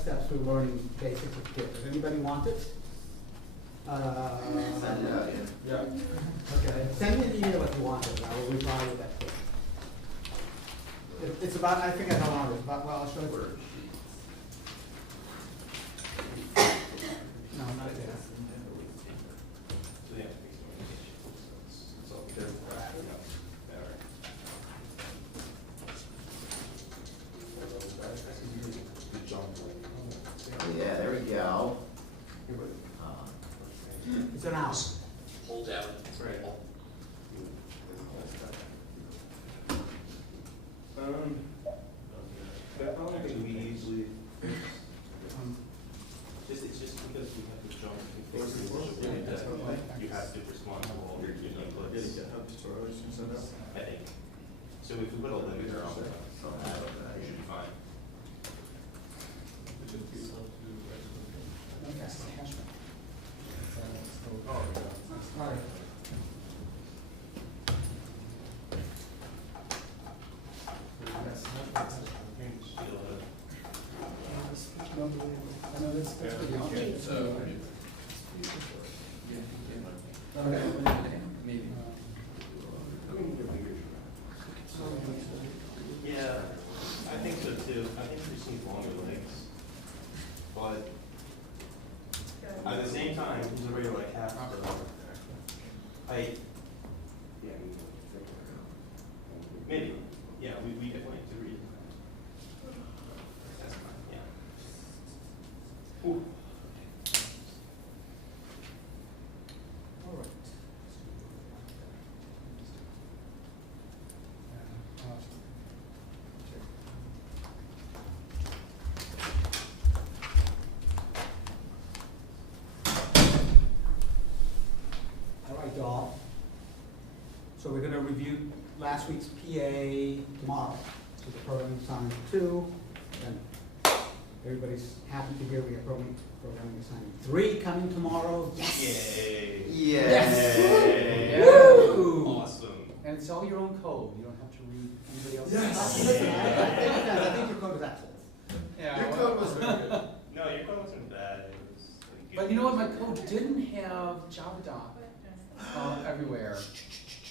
steps to learning basics of Git. Does anybody want it? Send it out, yeah. Yeah. Okay. Send me an email if you want it. I will reply with that. It's about, I forget how long it is. About, well, I'll show you. No, not there. Yeah, there we go. It's an hour. Hold down. Right. That probably can be easily fixed. It's just because we have to jump that you have to respond to all your inputs. I think. So if we put a limiter on it, it should be fine. All right. Yeah, I think so too. I think we just need longer legs. But at the same time, he's already like half the height. Yeah, maybe. Yeah, we definitely have to read it. That's fine, yeah. Ooh. All right. All right, y'all. So we're going to review last week's PA tomorrow. So the programming assignment 2, and everybody's happy to hear we have programming assignment 3 coming tomorrow. Yes! Yay! Yes! Woo! Awesome. And it's all your own code. You don't have to read anybody else's. Listen, I think your code is excellent. Yeah, Your code was very good. No, your code wasn't bad. It was like, but you know what? My code didn't have Java doc everywhere,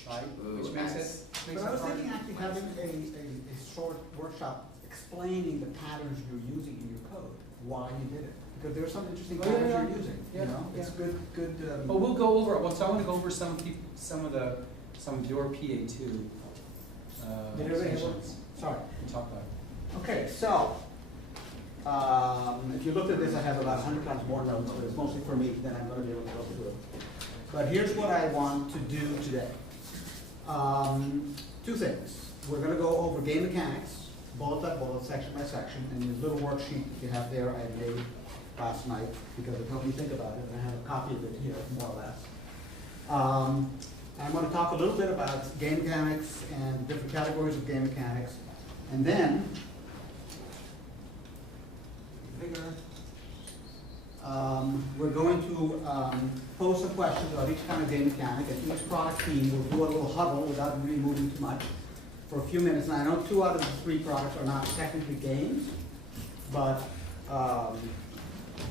right? Which makes it But I was thinking actually having a short workshop explaining the patterns you're using in your code, why you did it. Because there are some interesting patterns you're using, you know? It's good. But we'll go over it. Well, so I want to go over some of your PA2 stations. Sorry. We'll talk about it. Okay, so if you looked at this, I have about 100 times more notes, but it's mostly for me, then I'm going to be able to go through it. But here's what I want to do today. 2 things. We're going to go over game mechanics, bullet by bullet, section by section, and the little worksheet that you have there I made last night because it helped me think about it, and I have a copy of it here, more or less. I want to talk a little bit about game mechanics and different categories of game mechanics, and then we're going to pose some questions about each kind of game mechanic, and each product team will do a little huddle without really moving too much for a few minutes. And I know 2 out of the 3 products are not technically games, but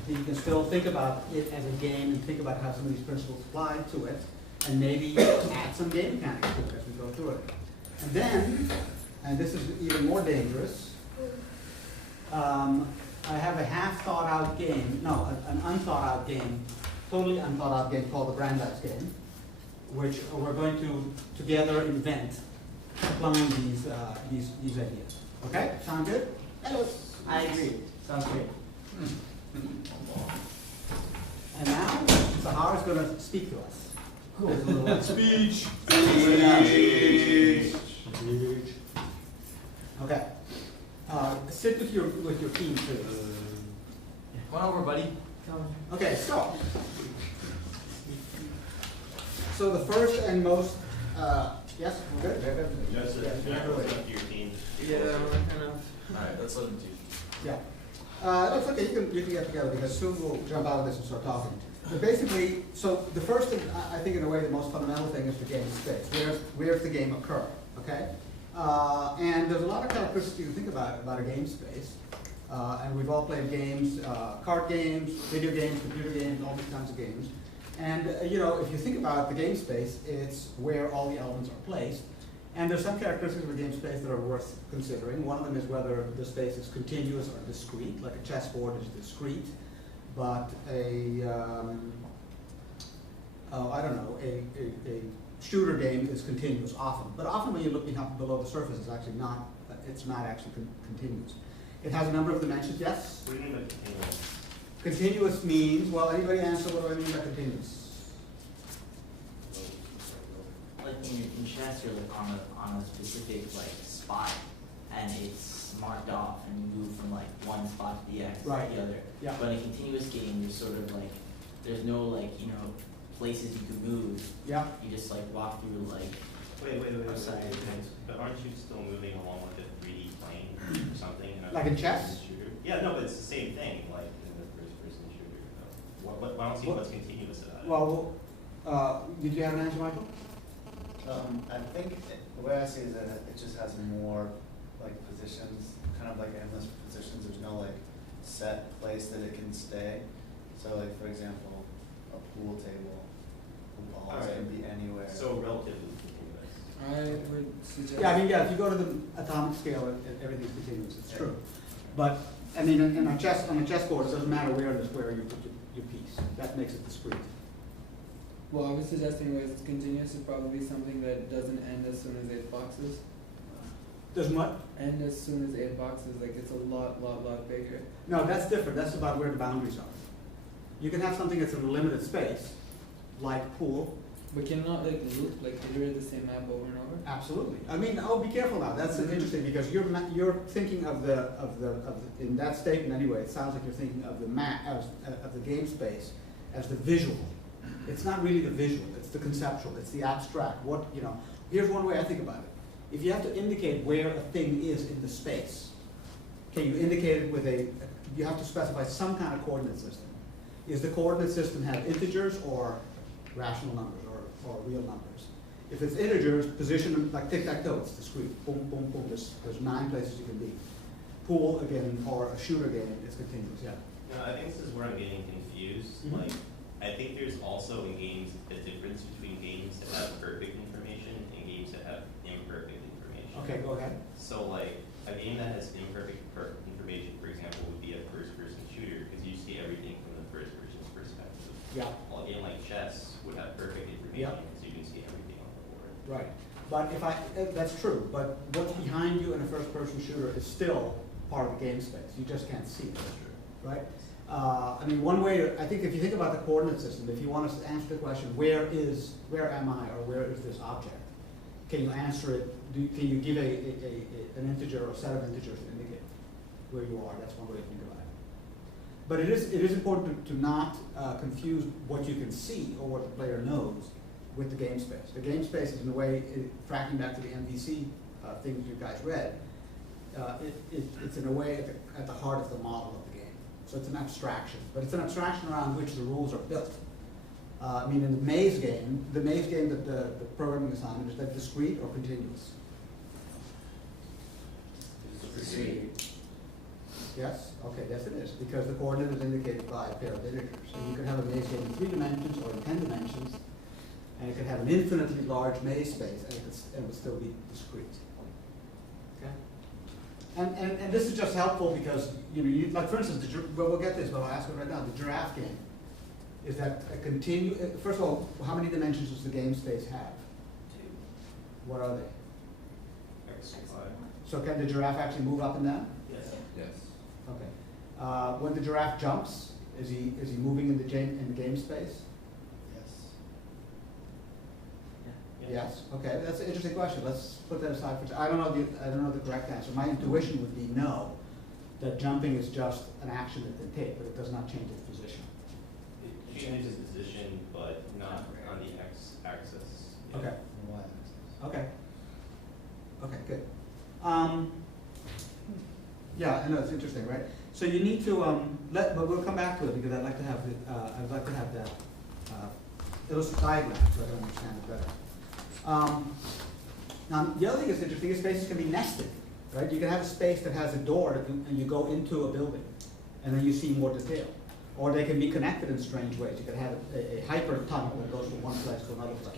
you can still think about it as a game and think about how some of these principles apply to it, and maybe add some game mechanics to it as we go through it. And then, and this is even more dangerous, I have a half-thought-out game, no, an unthought-out game, totally unthought-out game called the Brandeis game, which we're going to together invent, applying these ideas. Okay, sound good? Yes. I agree. Sounds great. And now, Sahar is going to speak to us. Cool. Speech! Okay. Sit with your team, please. Come on over, buddy. Okay, so the first and most, yes, we're good? Yes, sir. Yes, Yeah, we're it's good. up to your team. Alright, let's let him teach. Yeah. That's okay, you can get together because soon we'll jump out of this and start talking. But basically, so the first thing, I think in a way the most fundamental thing is the game space. Where's the game occur, okay? And there's a lot of characteristics you can think about a game space. And we've all played games, card games, video games, computer games, all these kinds of games. And you know, if you think about the game space, it's where all the elements are placed. And there's some characteristics of a game space that are worth considering. One of them is whether the space is continuous or discrete, like a chessboard is discrete, but a, I don't know, a shooter game is continuous often. But often when you look below the surface, it's actually not, it's not actually continuous. It has a number of dimensions, yes? What do you mean by continuous? Continuous means, well, anybody answer what do I mean by continuous? Like in chess, you're like on a specific like spot, and it's marked off, and you move from like one spot to the X Right. to the other. Yeah. But in a continuous game, you're sort of like, there's no like, you know, places you can move. Yeah. You just like walk through like. Wait. Outside. But aren't you still moving along like a 3D plane or something? Like in chess? Shooter? Yeah, no, but it's the same thing, like in the first-person shooter. I don't see what's continuous about it. Well, did you have an answer, Michael? I think the way I see it is that it just has more like positions, kind of like endless positions. There's no like set place that it can stay. So like for example, a pool table, the balls Alright. can be anywhere. So relatively continuous. I would suggest. Yeah, I mean, yeah, if you go to the atomic scale, everything's continuous, it's true. But, I mean, on a chessboard, it doesn't matter where in the square you put your piece. That makes it discrete. Well, I was suggesting with continuous is probably something that doesn't end as soon as 8 boxes. Doesn't what? End as soon as 8 boxes, like it's a lot bigger. No, that's different. That's about where the boundaries are. You can have something that's in a limited space, like pool. But can not like loop, like iterate the same map over and over? Absolutely. I mean, oh, be careful now. That's interesting because you're thinking of the in that statement anyway. It sounds like you're thinking of the map of the game space as the visual. It's not really the visual. It's the conceptual. It's the abstract. What you know. Here's one way I think about it. If you have to indicate where a thing is in the space, can you indicate it with you have to specify some kind of coordinate system. Is the coordinate system have integers or rational numbers or real numbers? If it's integers, position them like tic-tac-toe, it's discrete. Boom, boom, boom. There's 9 places you can be. Pool, again, or a shooter game, it's continuous, yeah. No, I think this is where I'm getting confused. Mhm. Like, I think there's also in games a difference between games that have perfect information and games that have imperfect information. Okay, go ahead. So like, a game that has imperfect information, for example, would be a first-person shooter, because you see everything from the first person's perspective. Yeah. While a game like chess would have perfect Yeah. information, because you can see everything on the board. Right. But that's true, but what's behind you in a first-person shooter is still part of the game space. You just can't see it, right? I mean, one way, I think if you think about the coordinate system, if you want us to answer the question, where am I, or where is this object? Can you answer it, can you give an integer or a set of integers to indicate where you are? That's one way to think about it. But it is important to not confuse what you can see or what the player knows with the game space. The game space is in a way, tracking back to the MVC things you guys read, it's in a way at the heart of the model of the game. So it's an abstraction, but it's an abstraction around which the rules are built. I mean, in the maze game that the programming assignment, is that discrete or continuous? Discrete. Yes? Okay, yes it is, because the coordinate is indicated by a pair of integers. So you could have a maze game in 3 dimensions or in 10 dimensions, and it could have an infinitely large maze space, and it would still be discrete. Okay? And this is just helpful because, you know, like for instance, we'll get this, but I'll ask it right now, the giraffe game. Is that a first of all, how many dimensions does the game space have? 2. What are they? X, Y. So can the giraffe actually move up and down? Yes. Yes. Okay. When the giraffe jumps, is he moving in the game space? Yes. Yes. Okay, that's an interesting question. Let's put that aside for. I don't know the correct answer. My intuition would be no. That jumping is just an action that they take, but it does not change its position. It changes position, but not on the X axis. Yeah. Okay. Okay. Okay. Good. Yeah, I know it's interesting, right? So you need to but we'll come back to it because I'd like to have that illustrated diagram so I can understand it better. Now the other thing that's interesting is spaces can be nested. right? You can have a space that has a door that and you go into a building, and then you see more detail. Or they can be connected in strange ways. You can have a hyper tunnel that goes from one place to another place.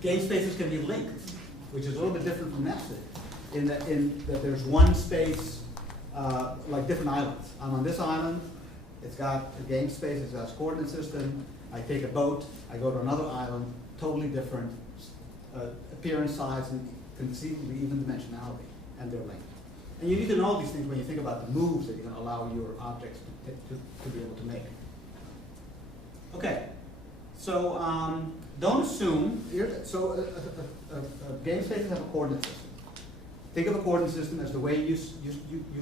Game spaces can be linked, which is a little bit different from nested, in that there's one space, like different islands. I'm on this island, it's got a game space, it's got a coordinate system. I take a boat, I go to another island, totally different appearance, size, and conceivably even dimensionality, and they're linked. And you need to know these things when you think about the moves that you're going to allow your objects to be able to make. Okay, so don't assume, so game spaces have a coordinate system. Think of a coordinate system as the way you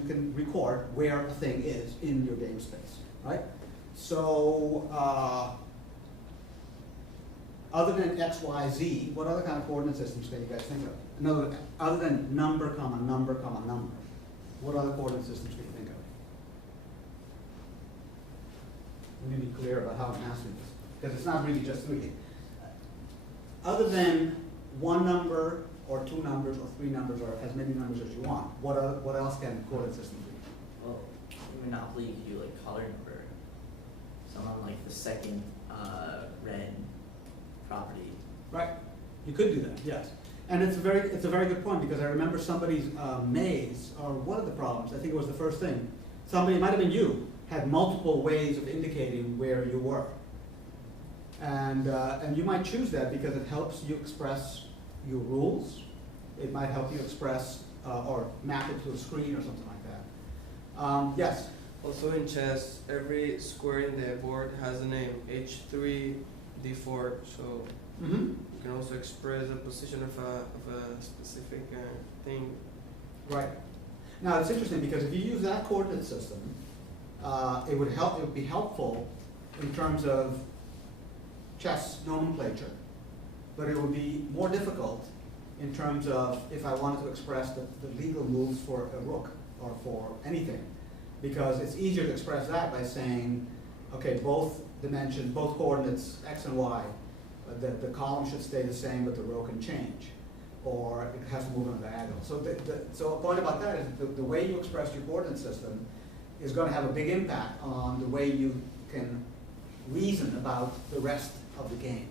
can record where a thing is in your game space, right? So other than X, Y, Z, what other kind of coordinate systems can you guys think of? Another, other than number, comma, number, comma, number. What other coordinate systems can you think of? Let me be clear about how I'm asking this, because it's not really just three. Other than one number, or two numbers, or three numbers, or as many numbers as you want, what else can coordinate systems do? Well, in Monopoly, you can do like color number. So on like the second red property. Right, you could do that, yes. And it's a very good point, because I remember somebody's maze, or one of the problems, I think it was the first thing, somebody, it might have been you, had multiple ways of indicating where you were. And you might choose that because it helps you express your rules. It might help you express or map it to a screen or something like that. Yes? Also in chess, every square in the board has a name, H3, D4, so you can also express the position of a specific thing. Right. Now it's interesting because if you use that coordinate system, it would be helpful in terms of chess nomenclature, but it would be more difficult in terms of if I wanted to express the legal moves for a rook or for anything, because it's easier to express that by saying, okay, both dimensions, both coordinates, x and y, the column should stay the same, but the row can change, or it has to move on a diagonal. So so a point about that is the way you express your coordinate system is going to have a big impact on the way you can reason about the rest of the game.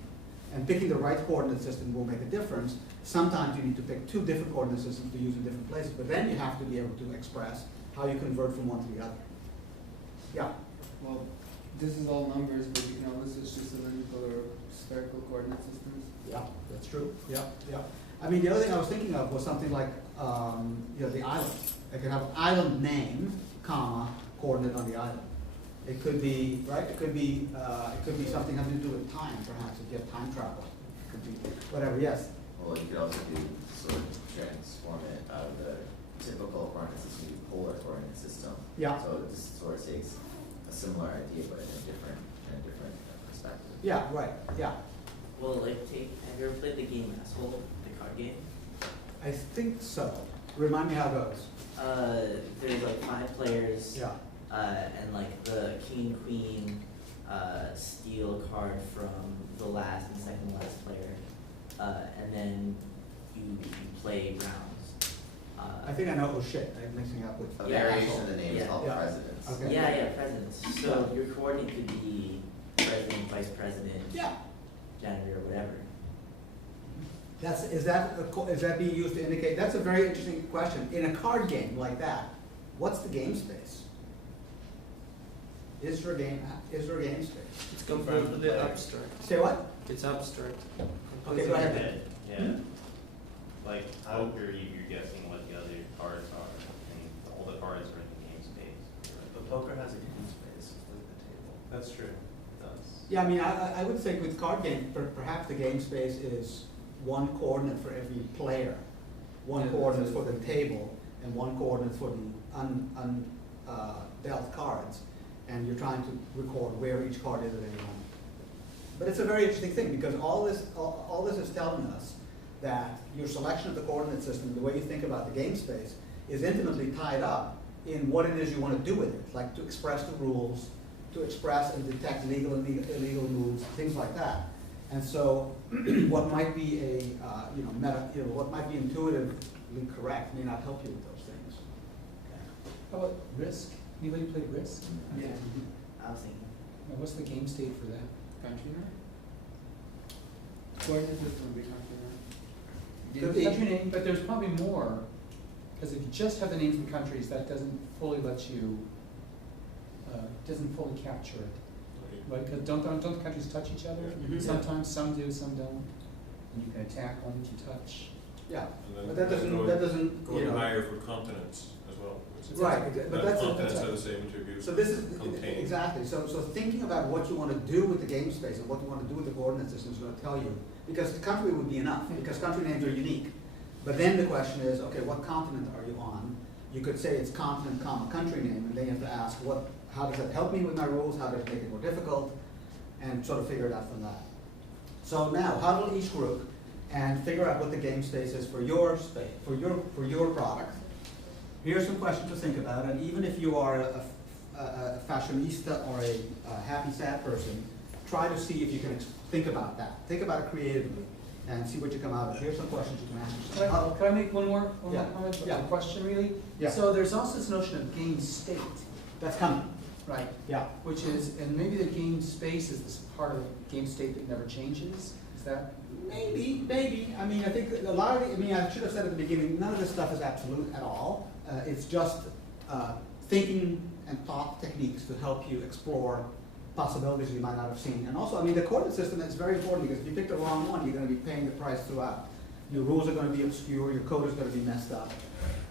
And picking the right coordinate system will make a difference. Sometimes you need to pick two different coordinate systems to use in different places, but then you have to be able to express how you convert from one to the other. Yeah? Well, this is all numbers, but you can always switch to cylindrical or spherical coordinate systems. Yeah, that's true. Yeah, yeah. I mean, the other thing I was thinking of was something like, you know, the island. I could have island name, comma, coordinate on the island. It could be, right? It could be something having to do with time, perhaps, if you have time travel. It could be whatever. Yes. Well, you could also do sort of transform it out of the typical coordinate system to polar coordinate system. Yeah. So it just sort of takes a similar idea, but in a different perspective. Yeah. Right. Yeah. Well, like have you ever played the game Asshole, the card game? I think so. Remind me how it goes. There's like 5 players. Yeah. And like the king and queen steal a card from the last and second last player, and then you play rounds. I think I know. Oh shit! I'm mixing up with. A Yeah, variation asshole. of the name Yeah. is called Yeah. presidents. Okay. Yeah, presidents. So your coordinate could be president, vice president, Yeah. janitor, whatever. Is that being used to indicate? That's a very interesting question. In a card game like that, what's the game space? Is there a game space? It's completely abstract. Say what? It's abstract. Okay, go ahead. Yeah. Like, how you're guessing what the other cards are, and all the cards are in the game space. But poker has a game space, it's like the table. That's true. It does. Yeah, I mean, I would say with card games, perhaps the game space is one coordinate for every player, one Yeah, coordinate that's for the table, and one coordinate for the dealt cards, and you're trying to record where each card is at any moment. But it's a very interesting thing, because all this is telling us that your selection of the coordinate system, the way you think about the game space, is intimately tied up in what it is you want to do with it, like to express the rules, to express and detect legal and illegal moves, things like that. And so, what might be a what might be intuitive correct may not help you with those things. How about Risk? Anybody play Risk? Yeah. I was thinking. Now, what's the game state for that? Country name? Coordinate system would be country name. Could be. Country name, but there's probably more, because if you just have the names of countries, that doesn't fully let you, doesn't fully capture it. Right, because don't the countries touch each other? Mhm. Sometimes some do, some don't. And you can attack one that you touch. Yeah, And but then that doesn't, you Going know. higher for continents as well. It's- Right, but that's. Continents that's- have the same attributes. So this is, Contain. exactly, so thinking about what you want to do with the game space and what you want to do with the coordinate system is going to tell you, because the country would be enough, because country names are unique. But then the question is, okay, what continent are you on? You could say it's continent, comma, country name, and then you have to ask, how does that help me with my rules, how does it make it more difficult, and sort of figure it out from that. So now, huddle each group and figure out what the game space is for your space, for your product. Here's some questions to think about, and even if you are a fashionista or a happy sad person, try to see if you can think about that. Think about it creatively and see what you come out of. Here's some questions you can ask yourself. Can I make one more Yeah. comment, Yeah. a question really? Yeah. So there's also this notion of game state, That's coming. right? Yeah. Which is, and maybe the game space is this part of the game state that never changes, is that? Maybe. I mean, I think a lot of I should have said at the beginning, none of this stuff is absolute at all. It's just thinking and thought techniques to help you explore possibilities you might not have seen. And also, I mean, the coordinate system is very important because if you pick the wrong one, you're going to be paying the price throughout. Your rules are going to be obscure, your code is going to be messed up.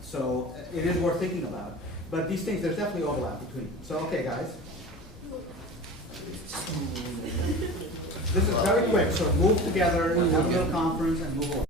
So it is worth thinking about. But these things, there's definitely overlap between them. So, okay, guys. This is very quick, so move together, have a little conference, and move on.